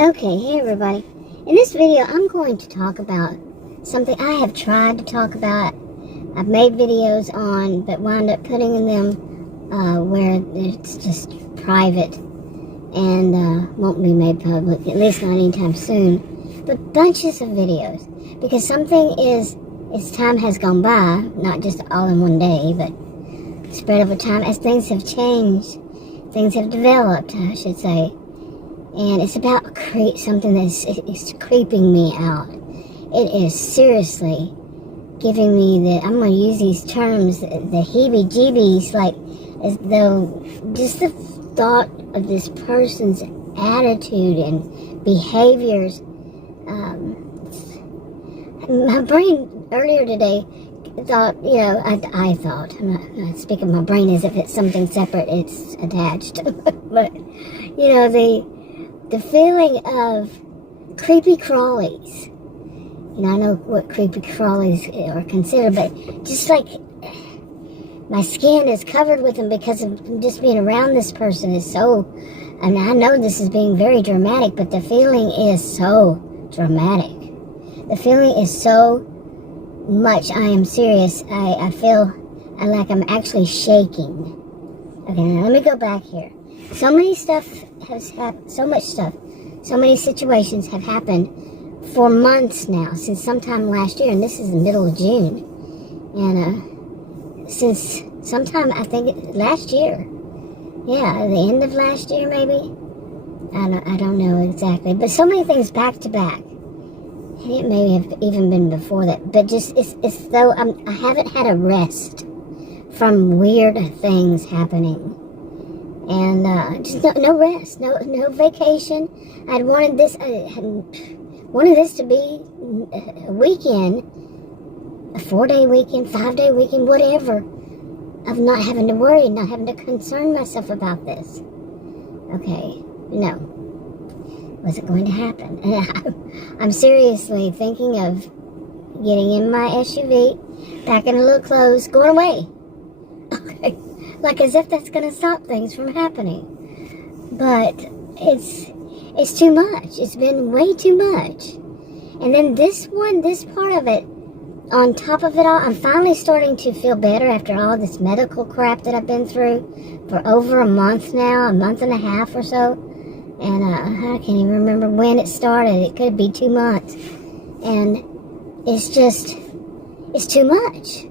Okay, hey everybody. In this video, I'm going to talk about something I have tried to talk about. I've made videos on, but wound up putting them where it's just private and won't be made public, at least not anytime soon. But bunches of videos, because something is, as time has gone by, not just all in one day, but spread over time, as things have changed, things have developed, I should say. And it's about something that's creeping me out. It is seriously giving me I'm going to use these terms, the heebie-jeebies, like as though just the thought of this person's attitude and behaviors. My brain earlier today thought, I thought, I'm not going to speak of my brain as if it's something separate, it's attached. But, the feeling of creepy crawlies. I know what creepy crawlies are considered, but just like my skin is covered with them because of just being around this person is so, I know this is being very dramatic, but the feeling is so dramatic. The feeling is so much, I am serious. I feel like I'm actually shaking. Okay, now let me go back here. So many stuff has happened, so many situations have happened for months now, since sometime last year, and this is the middle of June, and since sometime, I think last year, the end of last year maybe, I don't know exactly, but so many things back to back. It may have even been before that, but just it's though I haven't had a rest from weird things happening. And just no rest, no vacation. I wanted this to be a weekend, a 4-day weekend, 5-day weekend, whatever, of not having to worry, not having to concern myself about this. Okay, no, wasn't going to happen. And I'm seriously thinking of getting in my SUV, packing a little clothes, going away. Okay. Like as if that's going to stop things from happening. But it's too much. It's been way too much. And then this part of it, on top of it all, I'm finally starting to feel better after all this medical crap that I've been through for over a month now, a month and a half or so. And I can't even remember when it started. It could be 2 months. And it's too much.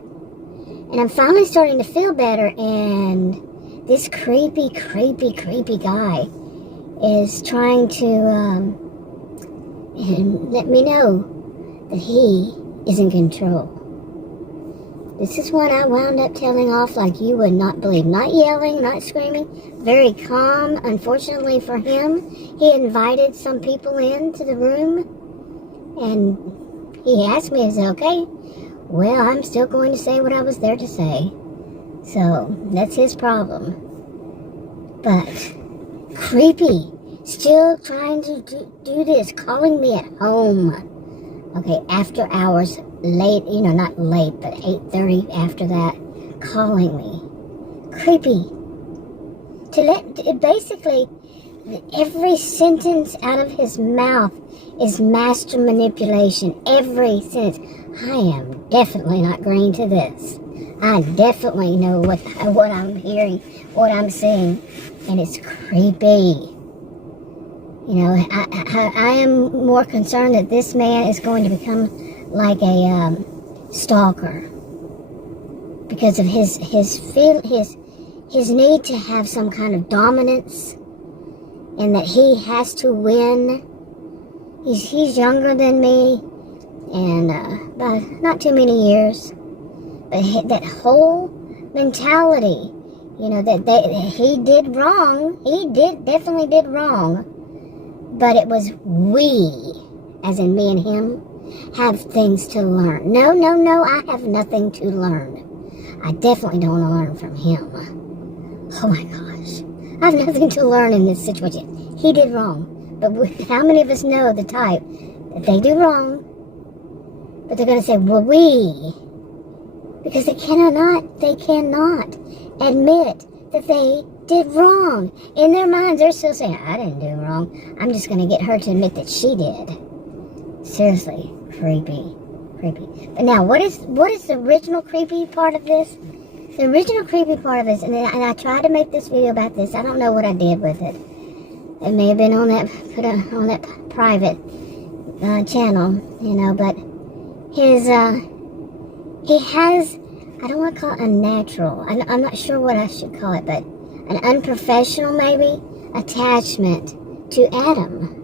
And I'm finally starting to feel better, and this creepy guy is trying to let me know that he is in control. This is what I wound up telling off like you would not believe. Not yelling, not screaming, very calm. Unfortunately for him, he invited some people into the room, and he asked me, is it okay? Well, I'm still going to say what I was there to say. So, that's his problem. But, creepy. Still trying to do this. Calling me at home. Okay, after hours. Late, not late, but 8:30 after that. Calling me. Creepy. Basically, every sentence out of his mouth is master manipulation. Every sentence. I am definitely not agreeing to this. I definitely know what I'm hearing, what I'm seeing, and it's creepy. I am more concerned that this man is going to become like a stalker because of his need to have some kind of dominance, and that he has to win. He's younger than me. And by not too many years, but that whole mentality, that he did wrong. He definitely did wrong. But it was we, as in me and him, have things to learn. No, I have nothing to learn. I definitely don't want to learn from him. Oh my gosh. I have nothing to learn in this situation. He did wrong. But how many of us know the type that they do wrong, but they're going to say, well, we, because they cannot admit that they did wrong. In their minds, they're still saying, I didn't do wrong. I'm just going to get her to admit that she did. Seriously, creepy. But now, what is the original creepy part of this? The original creepy part of this, and I tried to make this video about this. I don't know what I did with it. It may have been on that private channel, you know. But he has, I don't want to call it unnatural. I'm not sure what I should call it, but an unprofessional maybe attachment to Adam.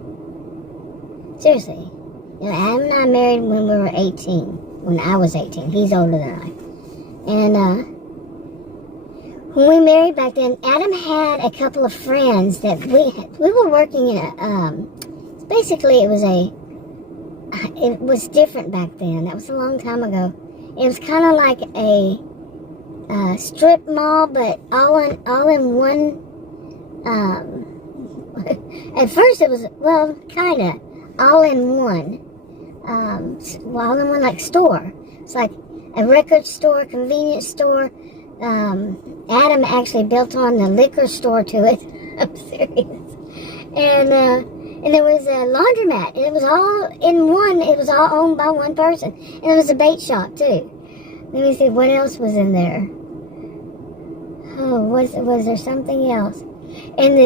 Seriously. You know, Adam and I married when we were 18. When I was 18. He's older than I. And when we married back then, Adam had a couple of friends that we were working in basically it was different back then. That was a long time ago. It was kind of like a strip mall, but all in one. At first it was, well, kind of all in one. All in one, like, store. It's like a record store, convenience store. Adam actually built on the liquor store to it. I'm serious. And there was a laundromat. And it was all in one. It was all owned by one person. And there was a bait shop too. Let me see what else was in there. Oh, was there something else? And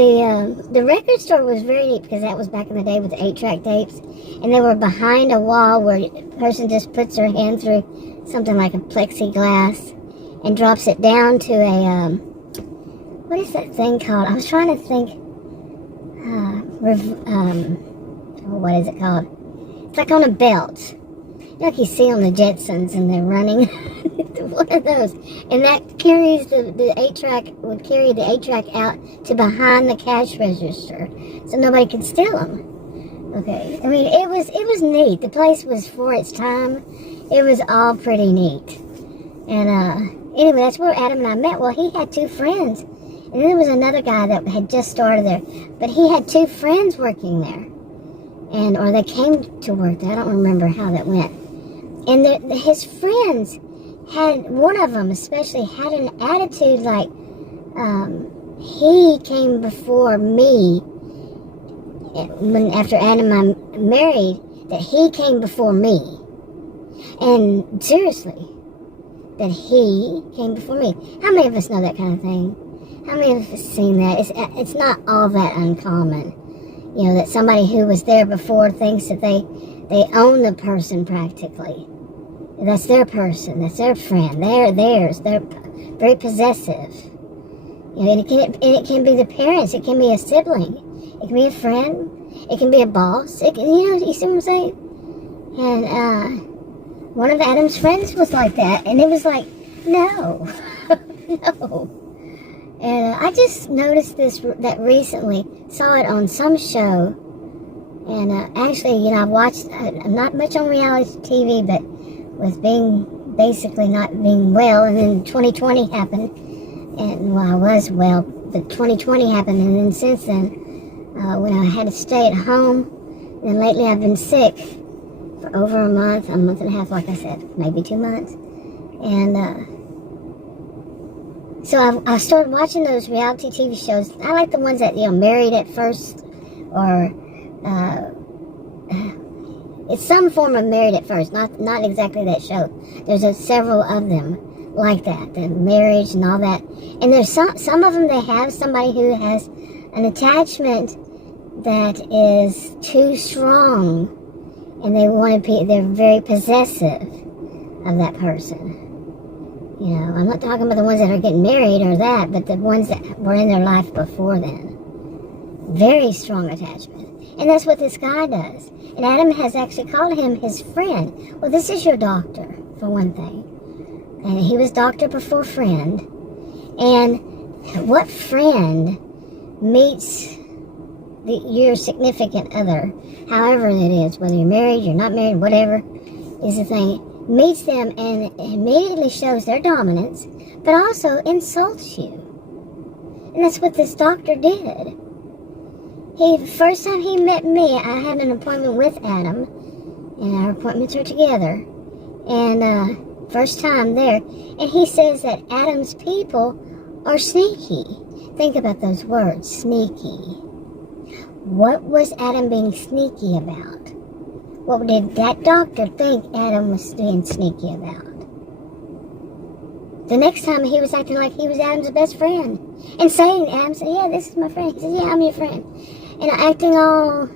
the record store was very neat because that was back in the day with the 8-track tapes. And they were behind a wall where a person just puts their hand through something like a plexiglass and drops it down to a, what is that thing called? I was trying to think, what is it called? It's like on a belt. Like you see on the Jetsons and they're running. One of those. And that carries the 8-track, would carry the 8-track out to behind the cash register so nobody could steal them. Okay. I mean, it was neat. The place was for its time. It was all pretty neat. And anyway, that's where Adam and I met. Well, he had 2 friends. And then there was another guy that had just started there. But he had 2 friends working there. Or they came to work there. I don't remember how that went. And his friends had, one of them especially, had an attitude like, he came before me, after Adam and I married, that he came before me. And seriously, that he came before me. How many of us know that kind of thing? How many of us seen that? It's not all that uncommon. You know, that somebody who was there before thinks that they own the person practically. That's their person. That's their friend. They're theirs. They're very possessive. You know, and it can be the parents. It can be a sibling. It can be a friend. It can be a boss. You see what I'm saying? And one of Adam's friends was like that, and it was like, no, no. And I just noticed that recently. Saw it on some show, and actually, you know, I've watched. I'm not much on reality TV, but with being basically not being well, and then 2020 happened, and well, I was well, but 2020 happened, and then since then, when I had to stay at home, and lately I've been sick for over a month and a half, like I said, maybe 2 months, and so I started watching those reality TV shows. I like the ones that, you know, Married at First, or it's some form of Married at First, not exactly that show. There's several of them like that, the marriage and all that. And there's some of them, they have somebody who has an attachment that is too strong, and they're very possessive of that person. You know, I'm not talking about the ones that are getting married or that, but the ones that were in their life before then. Very strong attachment. And that's what this guy does. And Adam has actually called him his friend. Well, this is your doctor, for one thing. And he was doctor before friend. And what friend meets your significant other, however it is, whether you're married, you're not married, whatever is the thing, meets them and immediately shows their dominance, but also insults you. And that's what this doctor did. First time he met me, I had an appointment with Adam, and our appointments are together, and first time there, and he says that Adam's people are sneaky, Think about those words, sneaky. What was Adam being sneaky about? What did that doctor think Adam was being sneaky about? The next time he was acting like he was Adam's best friend. And saying, Adam said, yeah, this is my friend. He said, yeah, I'm your friend. And acting all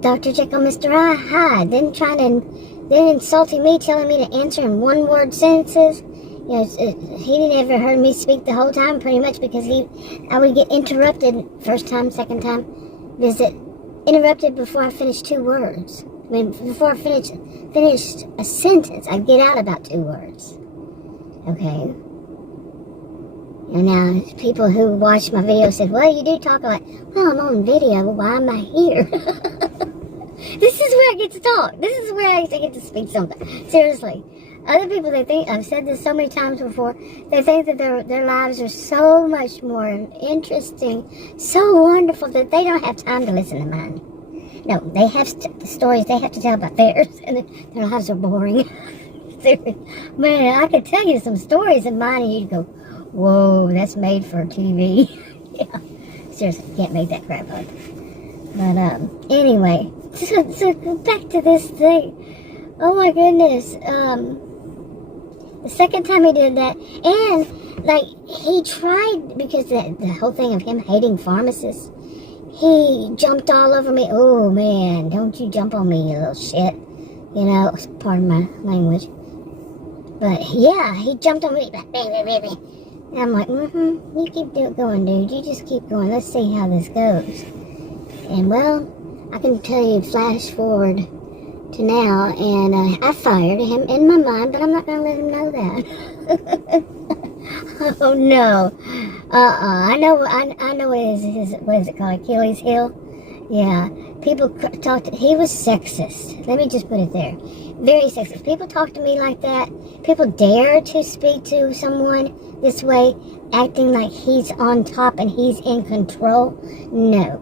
Dr. Jekyll, Mr. Hyde. Then insulting me, telling me to answer in one-word sentences. You know, he didn't ever heard me speak the whole time, pretty much, because I would get interrupted first time, second time visit, interrupted before I finished 2 words. I mean, before I finished a sentence, I'd get out about 2 words. Okay. And now people who watch my video said, well, you do talk a lot. Well, I'm on video. Why am I here? This is where I get to talk. This is where I get to speak something. Seriously. Other people, they think, I've said this so many times before, they think that their lives are so much more interesting, so wonderful, that they don't have time to listen to mine. No, they have stories they have to tell about theirs, and their lives are boring. Man, I could tell you some stories of mine, and you'd go, whoa, that's made for TV. Yeah, seriously, can't make that crap up. But, anyway, so back to this thing. Oh my goodness, the second time he did that, and, like, he tried, because the whole thing of him hating pharmacists, he jumped all over me. Oh, man, don't you jump on me, you little shit. You know, pardon my language. But, yeah, he jumped on me, like, baby. And I'm like, you keep going, dude. You just keep going. Let's see how this goes. And, well, I can tell you, flash forward to now, and I fired him in my mind, but I'm not going to let him know that. Oh, no. I know what is it called, Achilles heel? Yeah, people talked, he was sexist. Let me just put it there. Very sexist. People talk to me like that. People dare to speak to someone this way, acting like he's on top and he's in control. No.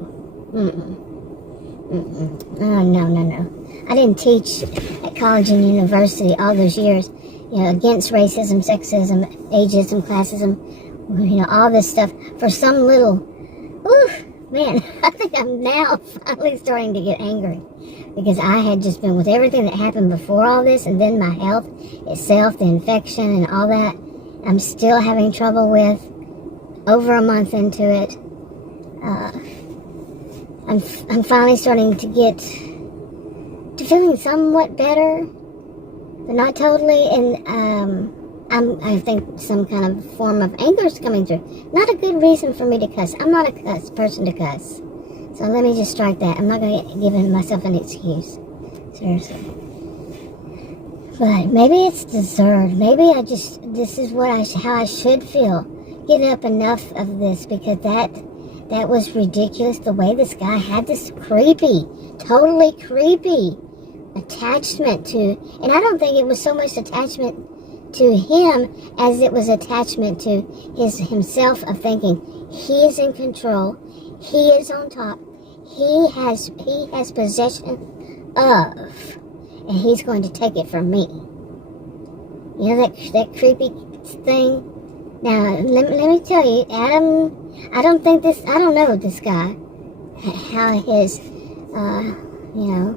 Oh, no. I didn't teach at college and university all those years, you know, against racism, sexism, ageism, classism, you know, all this stuff for some little, man, I think I'm now finally starting to get angry, because I had just been with everything that happened before all this, and then my health itself, the infection and all that, I'm still having trouble with, over a month into it. I'm finally starting to get to feeling somewhat better, but not totally, and I think some kind of form of anger is coming through. Not a good reason for me to cuss. I'm not a person to cuss. So let me just strike that. I'm not going to give myself an excuse. Seriously. But maybe it's deserved. Maybe this is how I should feel. Get up enough of this, because that was ridiculous. The way this guy had this totally creepy attachment to, and I don't think it was so much attachment to him as it was attachment to himself, of thinking he is in control, he is on top, he has possession of, and he's going to take it from me. You know that creepy thing? Now, let me tell you, Adam, I don't know this guy, how his, you know,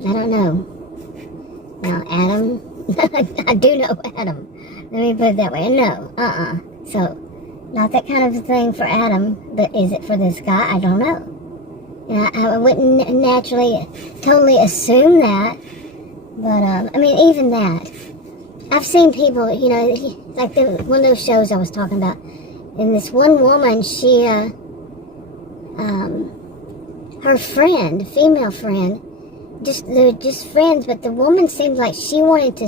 I don't know. Now, Adam, I do know Adam. Let me put it that way. No, So, not that kind of thing for Adam, but is it for this guy? I don't know. And I wouldn't naturally, totally assume that, but, I mean, even that. I've seen people, you know, like one of those shows I was talking about, and this one woman, she, her friend, female friend, they're just friends, but the woman seemed like she wanted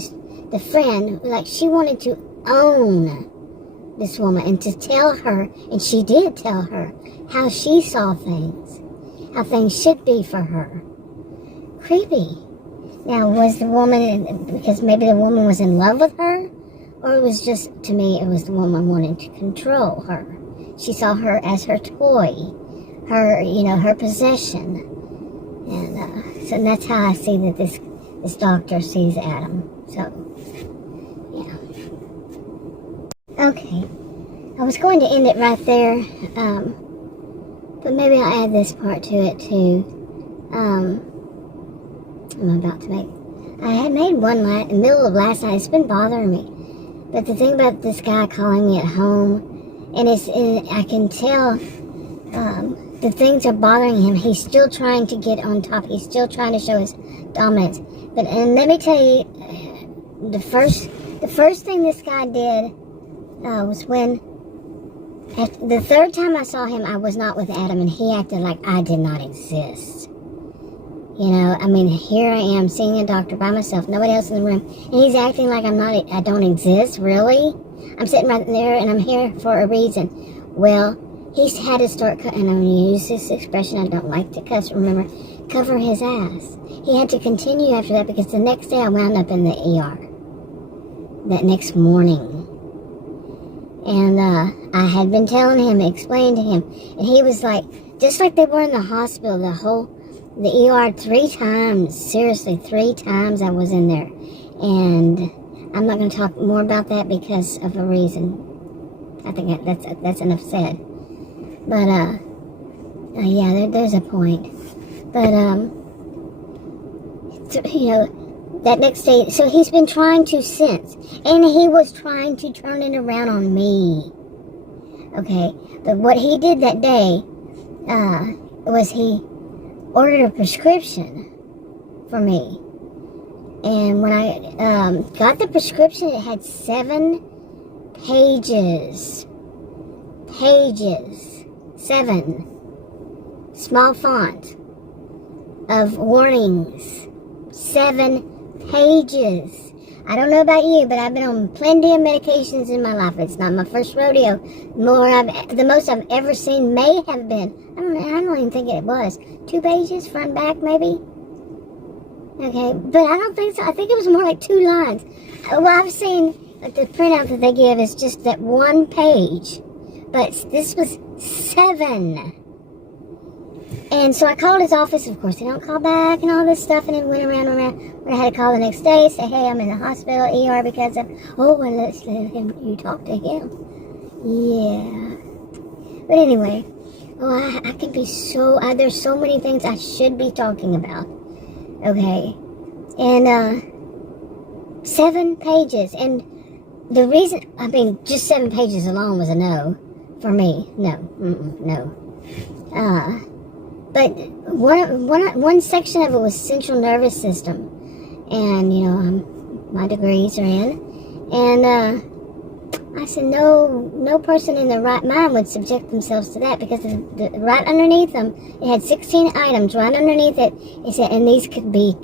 she wanted to own this woman, and to tell her, and she did tell her, how she saw things, how things should be for her. Creepy. Now, was the woman, because maybe the woman was in love with her, or it was just, to me, it was the woman wanting to control her. She saw her as her toy, her, you know, her possession. And so that's how I see that this doctor sees Adam. So, yeah. Okay. I was going to end it right there, but maybe I'll add this part to it too. I'm about to make. I had made one in the middle of last night. It's been bothering me. But the thing about this guy calling me at home, and I can tell the things are bothering him. He's still trying to get on top. He's still trying to show his dominance. And let me tell you, the first thing this guy did was when, the third time I saw him, I was not with Adam, and he acted like I did not exist. You know, I mean, here I am seeing a doctor by myself, nobody else in the room, and he's acting like I don't exist. Really? I'm sitting right there, and I'm here for a reason. Well, he's had to start, and I'm going to use this expression, I don't like to cuss, remember, cover his ass. He had to continue after that, because the next day I wound up in the ER. That next morning. And I had been telling him, explaining to him, and he was like, just like they were in the hospital, the ER 3 times, seriously, 3 times I was in there. And I'm not going to talk more about that because of a reason. I think that's enough said. But, yeah, there's a point. But, you know, that next day, so he's been trying to since, and he was trying to turn it around on me. Okay, but what he did that day, was he ordered a prescription for me. And when I got the prescription, it had 7 pages. 7. Small font of warnings. 7 pages. I don't know about you, but I've been on plenty of medications in my life. It's not my first rodeo. The most I've ever seen may have been, I don't even think it was, 2 pages, front, back, maybe. Okay, but I don't think so. I think it was more like 2 lines. Well, I've seen the printout that they give is just that 1 page, but this was 7. And so I called his office. Of course, they don't call back and all this stuff, and it went around and around. But I had to call the next day, say, hey, I'm in the hospital, ER, because of, oh, well, let's let him, you talk to him. Yeah. But anyway, I could be there's so many things I should be talking about. Okay. And, 7 pages. And the reason, just 7 pages alone was a no for me. No. No. But one section of it was central nervous system. And, you know, my degrees are in. And, I said, no person in their right mind would subject themselves to that, because right underneath them, it had 16 items. Right underneath it, it said, and these could be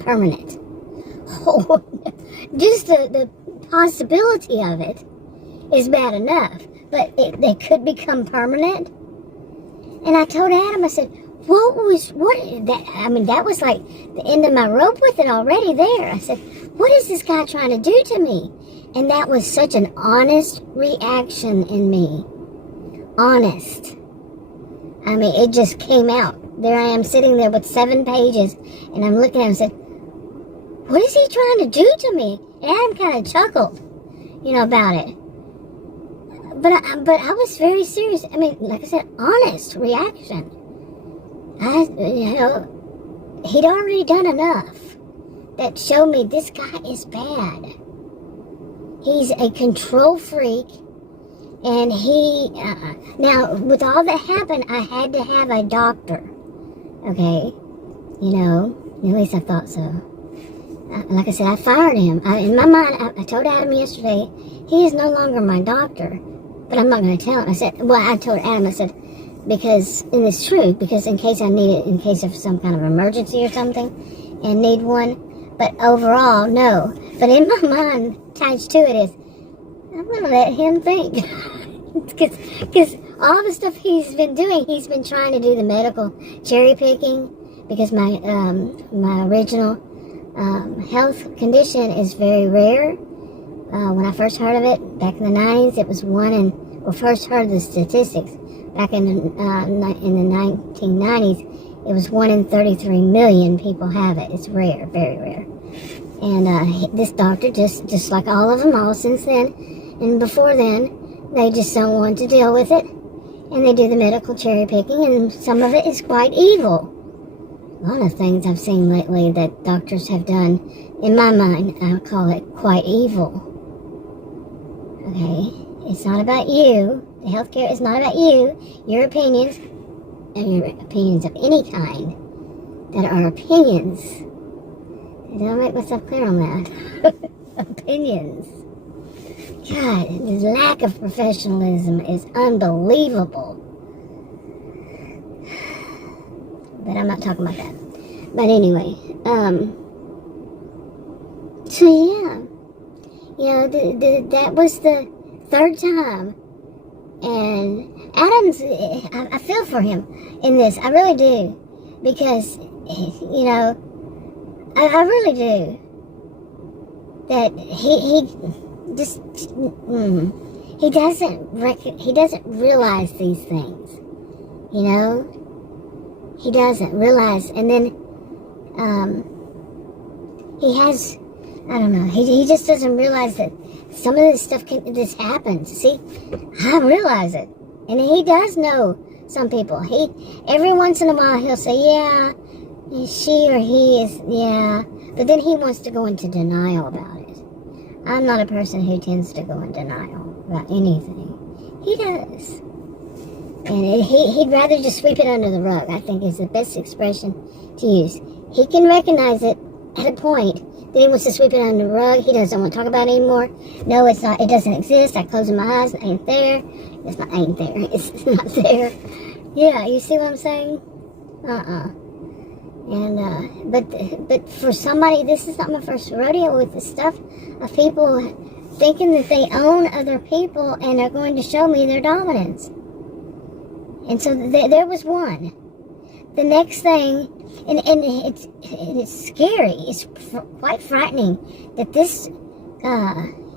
permanent. Oh, just the possibility of it is bad enough, but they could become permanent. And I told Adam, I said, that was like the end of my rope with it already there. I said, what is this guy trying to do to me? And that was such an honest reaction in me. Honest. It just came out. There I am sitting there with 7 pages, and I'm looking at him and said, what is he trying to do to me? And Adam kind of chuckled, about it. But I was very serious. Like I said, honest reaction. He'd already done enough that showed me this guy is bad. He's a control freak, and now, with all that happened, I had to have a doctor, okay? At least I thought so. Like I said, I fired him. In my mind, I told Adam yesterday, he is no longer my doctor, but I'm not going to tell him. I told Adam, I said, because, and it's true, because in case I need it, in case of some kind of emergency or something, and need one, but overall, no. But in my mind, attached to it is, I'm going to let him think. Because all the stuff he's been doing, he's been trying to do the medical cherry picking, because my original health condition is very rare. When I first heard of it, back in the 90s, it was first heard of the statistics, back in the 1990s, it was 1 in 33 million people have it. It's rare, very rare. And this doctor, just like all of them all since then, and before then, They just don't want to deal with it. And they do the medical cherry picking, and some of it is quite evil. A lot of things I've seen lately that doctors have done, in my mind, I call it quite evil. Okay? It's not about you. The healthcare is not about you. Your opinions, and your opinions of any kind, that are opinions. Did I make myself clear on that? Opinions. God, the lack of professionalism is unbelievable. But I'm not talking about that. But anyway, so yeah. You know, that was the third time. And Adams, I feel for him in this. I really do. Because, you know, I really do. That he just, he doesn't realize these things. You know? He doesn't realize. And then, he has, I don't know, he just doesn't realize that some of this stuff this happens. See, I realize it. And he does know some people. Every once in a while he'll say, yeah, she or he is, yeah. But then he wants to go into denial about it. I'm not a person who tends to go in denial about anything. He does. And he'd rather just sweep it under the rug, I think is the best expression to use. He can recognize it at a point. Then he wants to sweep it under the rug. He doesn't want to talk about it anymore. No, it's not. It doesn't exist. I close my eyes. It ain't there. It's not ain't there. It's not there. Yeah, you see what I'm saying? And but for somebody, this is not my first rodeo with the stuff of people thinking that they own other people and are going to show me their dominance. And so there was one. The next thing, and it's scary. It's quite frightening that this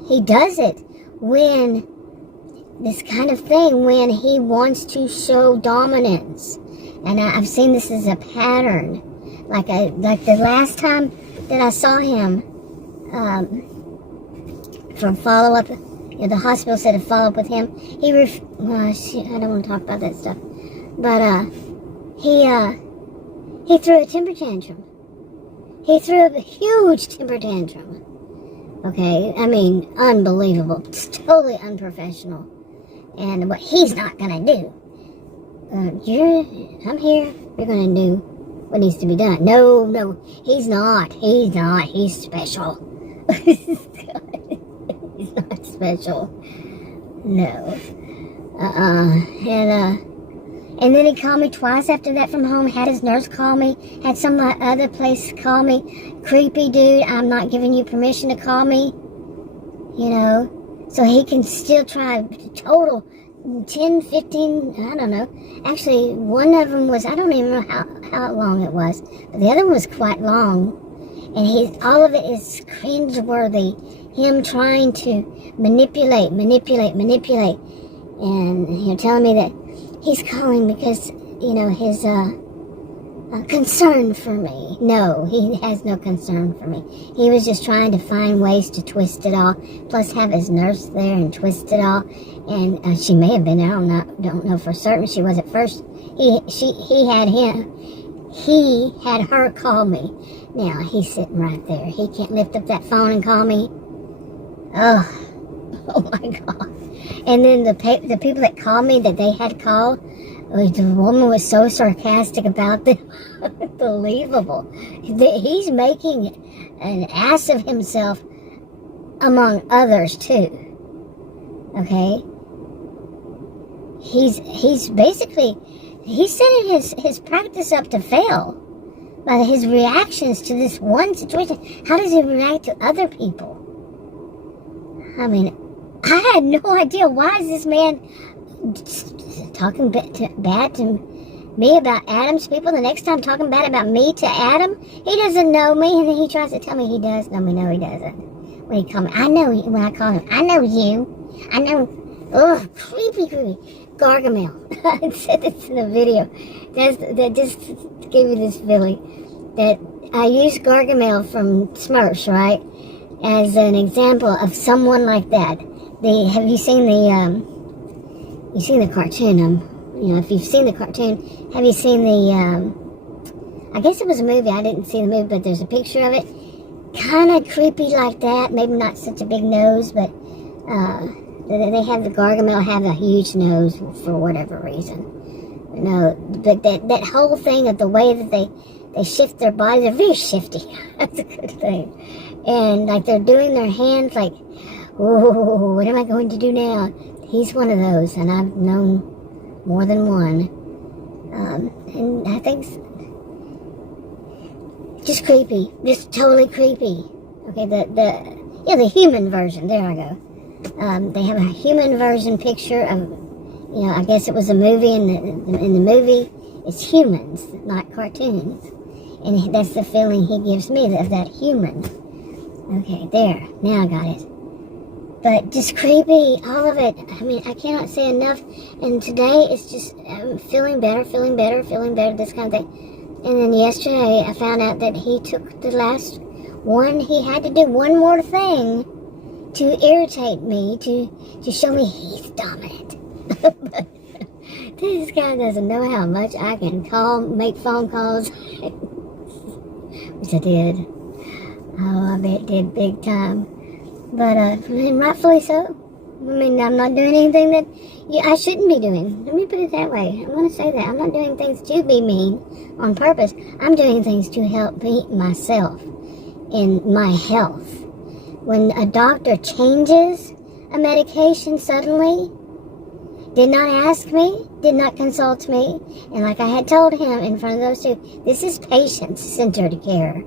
he does it when this kind of thing when he wants to show dominance. And I've seen this as a pattern. Like the last time that I saw him from follow-up, the hospital said to follow up with him. I don't want to talk about that stuff. But he threw a temper tantrum. He threw a huge temper tantrum. Okay, I mean, unbelievable. It's totally unprofessional. And what he's not gonna do. I'm here. You're gonna do what needs to be done. No, he's not. He's not. He's special. He's not special. No. And then he called me twice after that from home. Had his nurse call me. Had some other place call me. Creepy dude. I'm not giving you permission to call me. You know. So he can still try total 10, 15, I don't know. Actually, one of them was, I don't even know how long it was. But the other one was quite long. And all of it is cringeworthy. Him trying to manipulate. And you're telling me that he's calling because, his concern for me. No, he has no concern for me. He was just trying to find ways to twist it all. Plus have his nurse there and twist it all. And she may have been, I don't know for certain. She was at first. He had her call me. Now, he's sitting right there. He can't lift up that phone and call me. Oh my God. And then the people that called me that they had called, the woman was so sarcastic about them. Unbelievable. He's making an ass of himself among others too. Okay? He's basically, he's setting his practice up to fail by his reactions to this one situation. How does he react to other people? I mean, I had no idea. Why is this man talking bad to me about Adam's people? The next time talking bad about me to Adam? He doesn't know me, and then he tries to tell me he does know me. No, he doesn't. When he called me, I know you. When I call him, I know you. I know. Ugh, creepy. Gargamel. I said this in a video. That just gave me this feeling that I used Gargamel from Smurfs, right, as an example of someone like that. Have you seen the you've seen the cartoon. If you've seen the cartoon, have you seen the, I guess it was a movie. I didn't see the movie, but there's a picture of it. Kind of creepy like that. Maybe not such a big nose, but they have the Gargamel have a huge nose for whatever reason. But that whole thing of the way that they shift their bodies, they're very shifty. That's a good thing. And like they're doing their hands like, oh, what am I going to do now? He's one of those, and I've known more than one. And I think just creepy, just totally creepy. Okay, the human version. There I go. They have a human version picture of, I guess it was a movie, and in the movie it's humans, not cartoons, and that's the feeling he gives me of that human. Okay, there. Now I got it. But just creepy, all of it. I mean, I cannot say enough. And today it's just feeling better, this kind of thing. And then yesterday I found out that he took the last one. He had to do one more thing to irritate me, to show me he's dominant. But this guy doesn't know how much I can make phone calls. Which I did. Oh, I bet did big time. But, and rightfully so. I mean, I'm not doing anything that I shouldn't be doing. Let me put it that way. I want to say that. I'm not doing things to be mean on purpose. I'm doing things to help me, myself, in my health. When a doctor changes a medication suddenly, did not ask me, did not consult me, and like I had told him in front of those two, this is patient-centered care.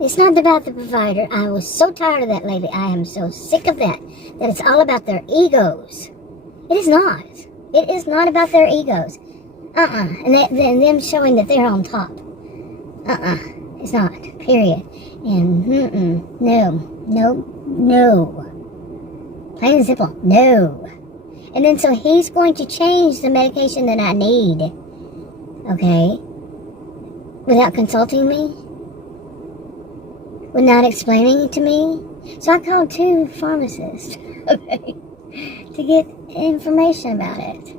It's not about the provider. I was so tired of that lately. I am so sick of that it's all about their egos. It is not. It is not about their egos. And them showing that they're on top. It's not. Period. And, no. Plain and simple. No. And then so he's going to change the medication that I need. Okay? Without consulting me? Without explaining it to me. So I called 2 pharmacists, okay, to get information about it.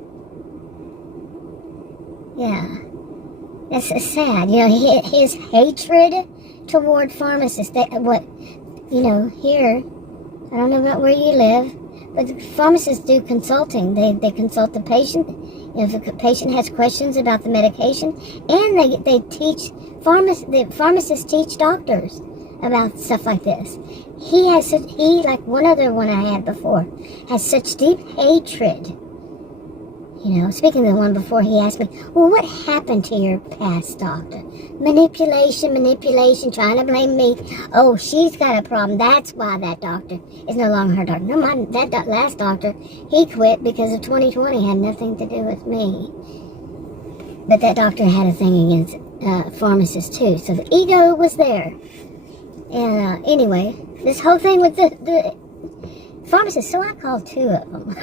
Yeah. That's sad. His hatred toward pharmacists. Here, I don't know about where you live, but the pharmacists do consulting. They consult the patient. If the patient has questions about the medication, and they teach the pharmacists teach doctors about stuff like this. He like one other one I had before, has such deep hatred. Speaking of the one before, he asked me, well, what happened to your past doctor? Manipulation, trying to blame me. Oh, she's got a problem. That's why that doctor is no longer her doctor. No, that last doctor, he quit because of 2020, had nothing to do with me. But that doctor had a thing against pharmacists too, so the ego was there. And anyway, this whole thing with the pharmacists, so I called 2 of them.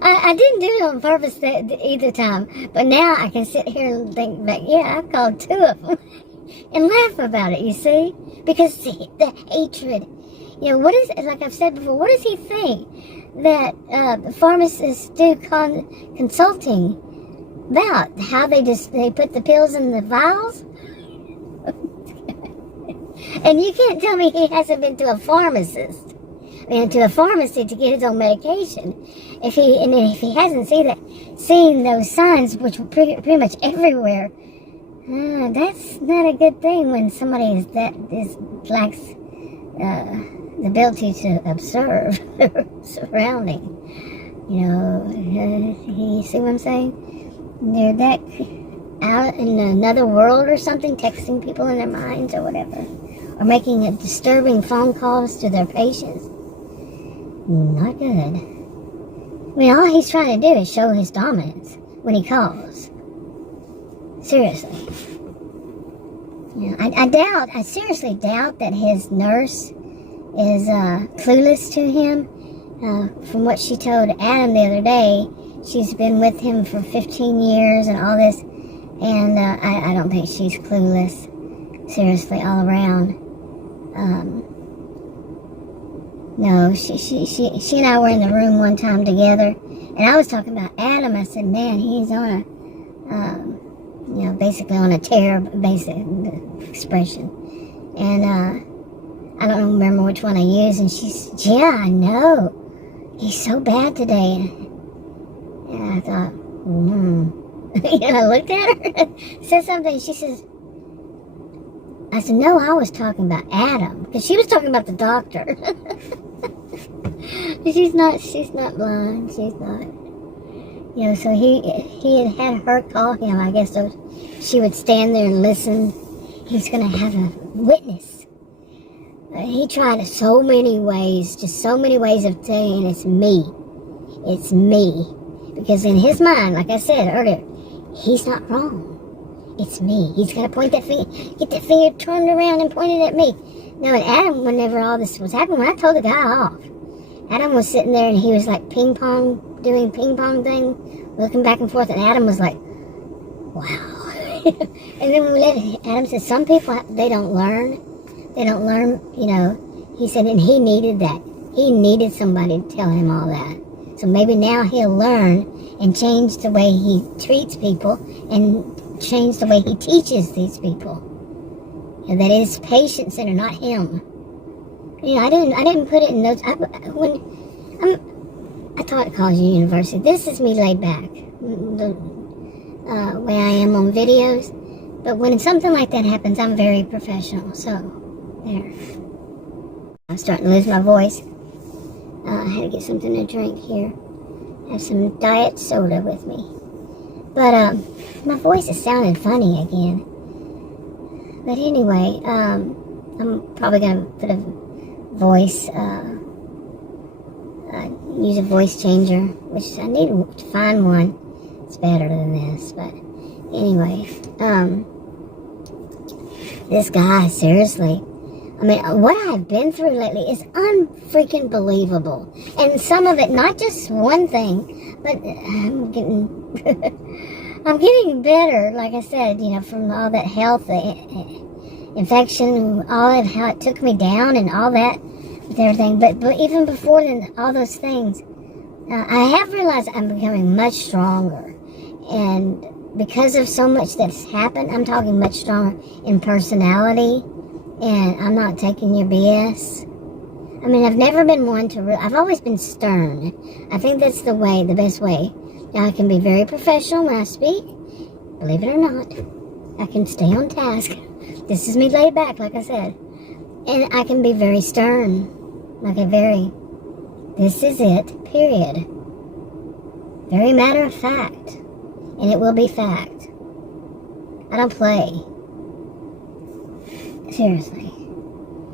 I didn't do it on purpose either time, but now I can sit here and think back, yeah, I called 2 of them and laugh about it, you see? Because the hatred, what is, like I've said before, what does he think that pharmacists do consulting about? How they put the pills in the vials? And you can't tell me he hasn't been to a pharmacist, to a pharmacy to get his own medication. If he hasn't seen those signs, which were pretty much everywhere, that's not a good thing when somebody lacks the ability to observe their surrounding. You see what I'm saying? They're that out in another world or something, texting people in their minds or whatever, or making disturbing phone calls to their patients. Not good. I mean, all he's trying to do is show his dominance when he calls. Seriously. I seriously doubt that his nurse is clueless to him. From what she told Adam the other day, she's been with him for 15 years and all this, and I don't think she's clueless. Seriously, all around. No, she and I were in the room one time together, and I was talking about Adam. I said, man, he's on a, basically on a tear, basic expression. And I don't remember which one I used, and she said, yeah, I know. He's so bad today. And I thought, and I looked at her, said something, she says, I said, no, I was talking about Adam, because she was talking about the doctor. she's not blind, she's not. So he had her call him, I guess, so she would stand there and listen. He was going to have a witness. He tried so many ways, just so many ways of saying it's me. It's me. Because in his mind, like I said earlier, he's not wrong. It's me. He's got to point that finger, get that finger turned around and pointed at me. Now, and Adam, whenever all this was happening, when I told the guy off, Adam was sitting there and he was like doing ping pong thing, looking back and forth, and Adam was like, wow. And then Adam said, some people, they don't learn. They don't learn, he said, and he needed that. He needed somebody to tell him all that. So maybe now he'll learn and change the way he treats people and change the way he teaches these people. And that is patient-centered, not him. I didn't put it in notes. I taught at college and university. This is me laid back, the way I am on videos. But when something like that happens, I'm very professional. So, there. I'm starting to lose my voice. I had to get something to drink here. I have some diet soda with me. But my voice is sounding funny again. But anyway, I'm probably going to put a voice, use a voice changer, which I need to find one. It's better than this, but anyway, this guy, seriously, I mean, what I've been through lately is unfreaking believable. And some of it, not just one thing, but I'm getting better, like I said, from all that health, infection, all of how it took me down and all that, with everything. But even before then, all those things, I have realized I'm becoming much stronger. And because of so much that's happened, I'm talking much stronger in personality. And I'm not taking your BS. I mean, I've never been one to... I've always been stern. I think that's the best way. Now, I can be very professional when I speak. Believe it or not. I can stay on task. This is me laid back, like I said. And I can be very stern. This is it, period. Very matter of fact. And it will be fact. I don't play. Seriously.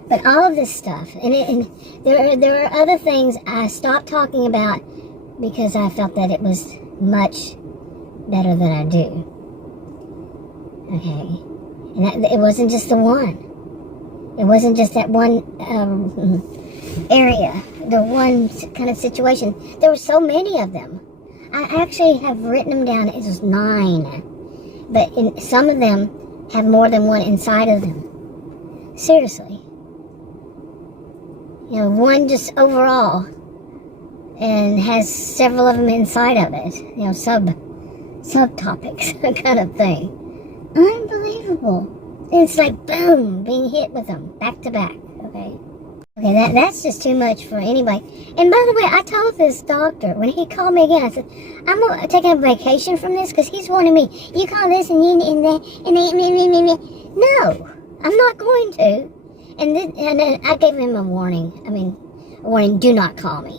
But all of this stuff, and there are other things I stopped talking about because I felt that it was much better than I do. Okay? And it wasn't just the one. It wasn't just that one area, the one kind of situation. There were so many of them. I actually have written them down. It was 9. But some of them have more than one inside of them. Seriously. One just overall and has several of them inside of it. Subtopics kind of thing. Unbelievable. It's like boom, being hit with them back to back. Okay, that's just too much for anybody. And by the way, I told this doctor when he called me again, I said, I'm taking a vacation from this because he's warning me. You call this and that and me. No. I'm not going to. And then I gave him a warning. A warning, do not call me.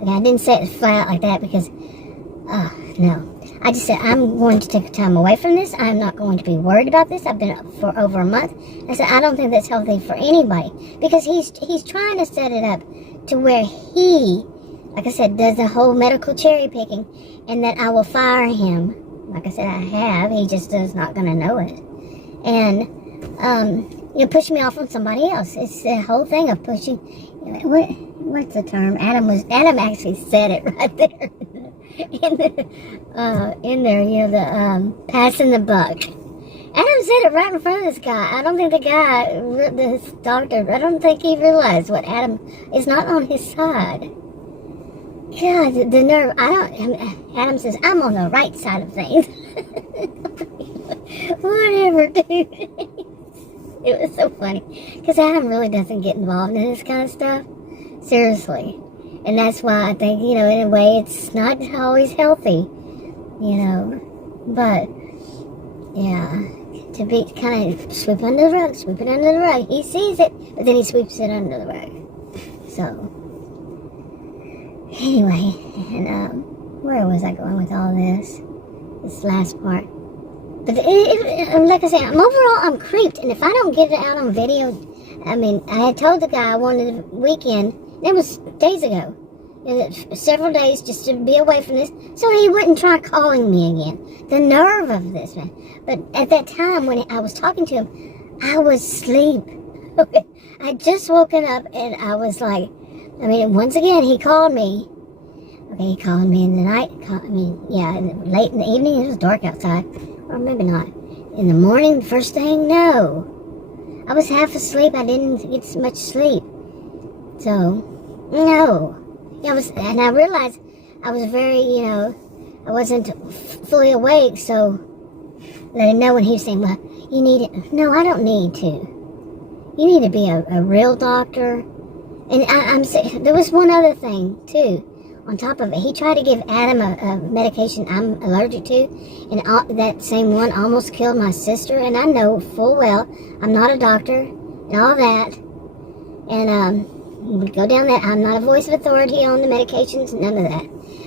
Okay, I didn't say it flat out like that because, no. I just said, I'm going to take time away from this. I'm not going to be worried about this. I've been up for over a month. I said, I don't think that's healthy for anybody. Because he's trying to set it up to where he, like I said, does the whole medical cherry picking. And that I will fire him. Like I said, I have. He just is not going to know it. And push me off on somebody else. It's the whole thing of pushing. What's the term? Adam actually said it right there. in there, passing the buck. Adam said it right in front of this guy. I don't think this doctor, I don't think he realized what Adam is not on his side. God, the nerve. Adam says, I'm on the right side of things. Whatever, dude. It was so funny. Because Adam really doesn't get involved in this kind of stuff. Seriously. And that's why I think, in a way, it's not always healthy. But, yeah. To be kind of sweep it under the rug. He sees it, but then he sweeps it under the rug. So, anyway, and where was I going with all this last part? But like I say, I'm creeped, and if I don't get it out on video, I had told the guy I wanted a weekend. That was days ago, several days just to be away from this, so he wouldn't try calling me again. The nerve of this man! But at that time when I was talking to him, I was asleep. I just woken up, and I was like, once again he called me. Okay, he called me in the night. Late in the evening. It was dark outside. Or maybe not. In the morning, first thing, no. I was half asleep. I didn't get much sleep. So, no. And I realized I was very, I wasn't fully awake. So, let him know when he was saying, well, you need it. No, I don't need to. You need to be a real doctor. And I'm saying, there was one other thing, too. On top of it, he tried to give Adam a medication I'm allergic to, and that same one almost killed my sister, and I know full well I'm not a doctor, and all that, and we go down that, I'm not a voice of authority on the medications, none of that.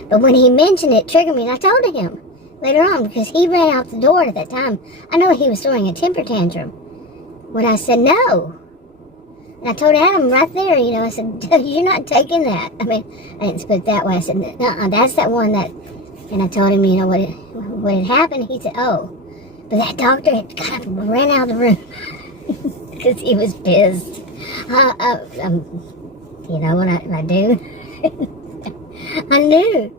But when he mentioned it, triggered me, and I told him later on, because he ran out the door at that time. I know he was throwing a temper tantrum when I said no. And I told Adam right there, I said, you're not taking that. I didn't spit it that way. I said, no, that's that one that, and I told him, what had happened. He said, oh, but that doctor had got up and ran out of the room because he was pissed. What I do? I knew,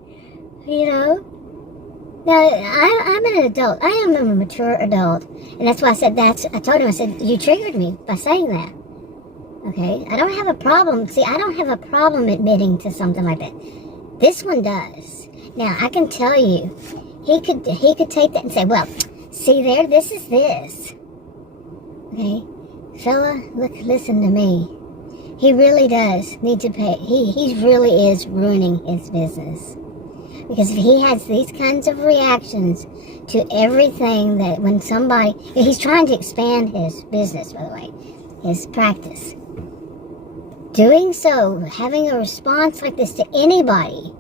Now, I'm an adult. I am a mature adult. And that's why I said I told him, I said, you triggered me by saying that. Okay, I don't have a problem. See, I don't have a problem admitting to something like that. This one does. Now, I can tell you, he could take that and say, well, see there, this is this. Okay, fella, listen to me. He really does need to pay. He really is ruining his business. Because if he has these kinds of reactions to everything that when somebody, he's trying to expand his business, by the way, his practice. Doing so, having a response like this to anybody,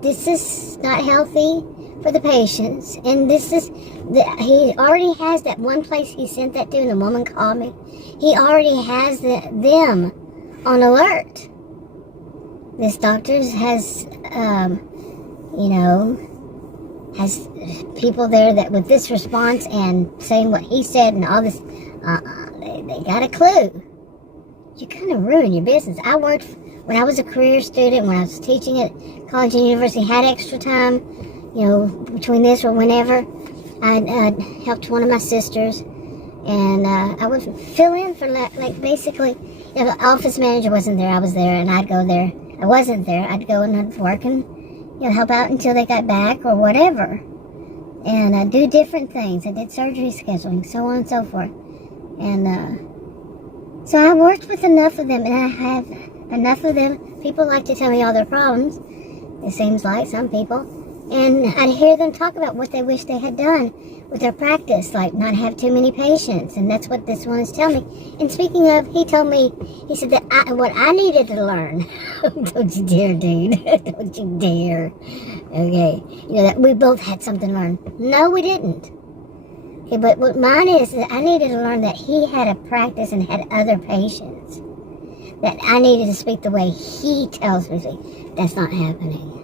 this is not healthy for the patients. And he already has that one place he sent that to, and the woman called me. He already has them on alert. This doctor has, has people there that with this response and saying what he said and all this, they got a clue. You kind of ruin your business. I worked, when I was a career student, when I was teaching at college and university, had extra time, between this or whenever. I helped one of my sisters, and I would fill in for, basically, if the office manager wasn't there, I was there, and I'd go there. I wasn't there, I'd go and I'd work and help out until they got back or whatever. And I'd do different things. I did surgery scheduling, so on and so forth. And so I worked with enough of them, and I have enough of them. People like to tell me all their problems, it seems like, some people. And I'd hear them talk about what they wish they had done with their practice, like not have too many patients. And that's what this one is telling me. And speaking of, he told me, he said that what I needed to learn, don't you dare, dude, don't you dare. Okay, that we both had something to learn. No, we didn't. Okay, but what mine is that I needed to learn that he had a practice and had other patients. That I needed to speak the way he tells me to speak. That's not happening.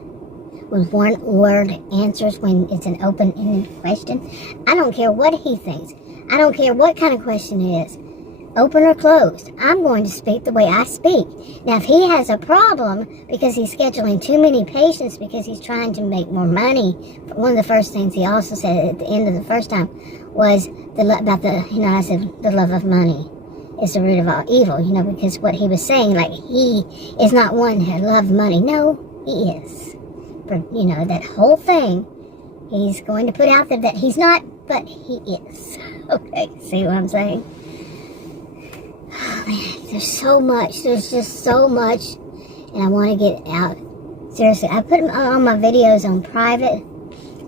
With one word answers when it's an open-ended question. I don't care what he thinks. I don't care what kind of question it is. open or closed. I'm going to speak the way I speak. Now, if he has a problem because he's scheduling too many patients because he's trying to make more money, one of the first things he also said at the end of the first time was I said, the love of money is the root of all evil, because what he was saying, like, he is not one who loves money. No, he is. But, that whole thing, he's going to put out there that he's not, but he is. Okay, see what I'm saying? Oh, man, there's so much. There's just so much, and I want to get out. Seriously, I put all my videos on private.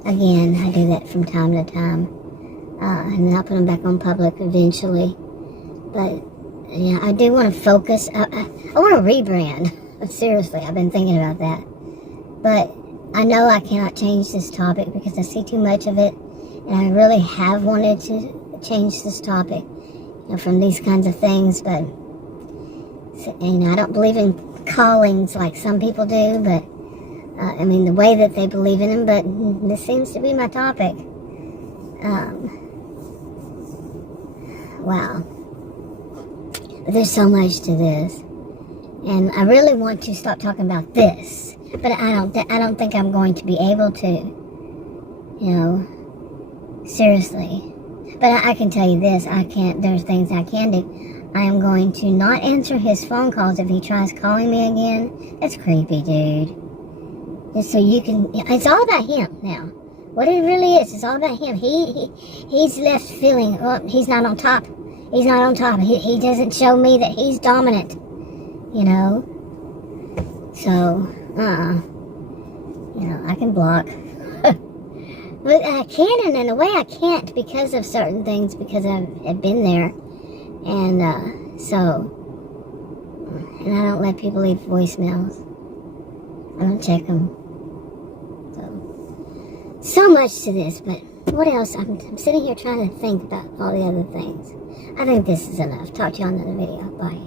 Again, I do that from time to time. And then I'll put them back on public eventually. But, yeah, I do want to focus. I want to rebrand. Seriously, I've been thinking about that. But I know I cannot change this topic because I see too much of it. And I really have wanted to change this topic, from these kinds of things. But, I don't believe in callings like some people do. But, the way that they believe in them. But this seems to be my topic. Wow. But there's so much to this. And I really want to stop talking about this. But I don't think I'm going to be able to. Seriously. But I can tell you this. There's things I can do. I am going to not answer his phone calls if he tries calling me again. That's creepy, dude. Just so you can, it's all about him now. What it really is, it's all about him. He's left feeling, he's not on top. He's not on top. He doesn't show me that he's dominant. So, I can block. But I can, and in a way I can't because of certain things, because I've been there. And, and I don't let people leave voicemails. I don't check them. So much to this, but what else? I'm sitting here trying to think about all the other things. I think this is enough. Talk to you on another video. Bye.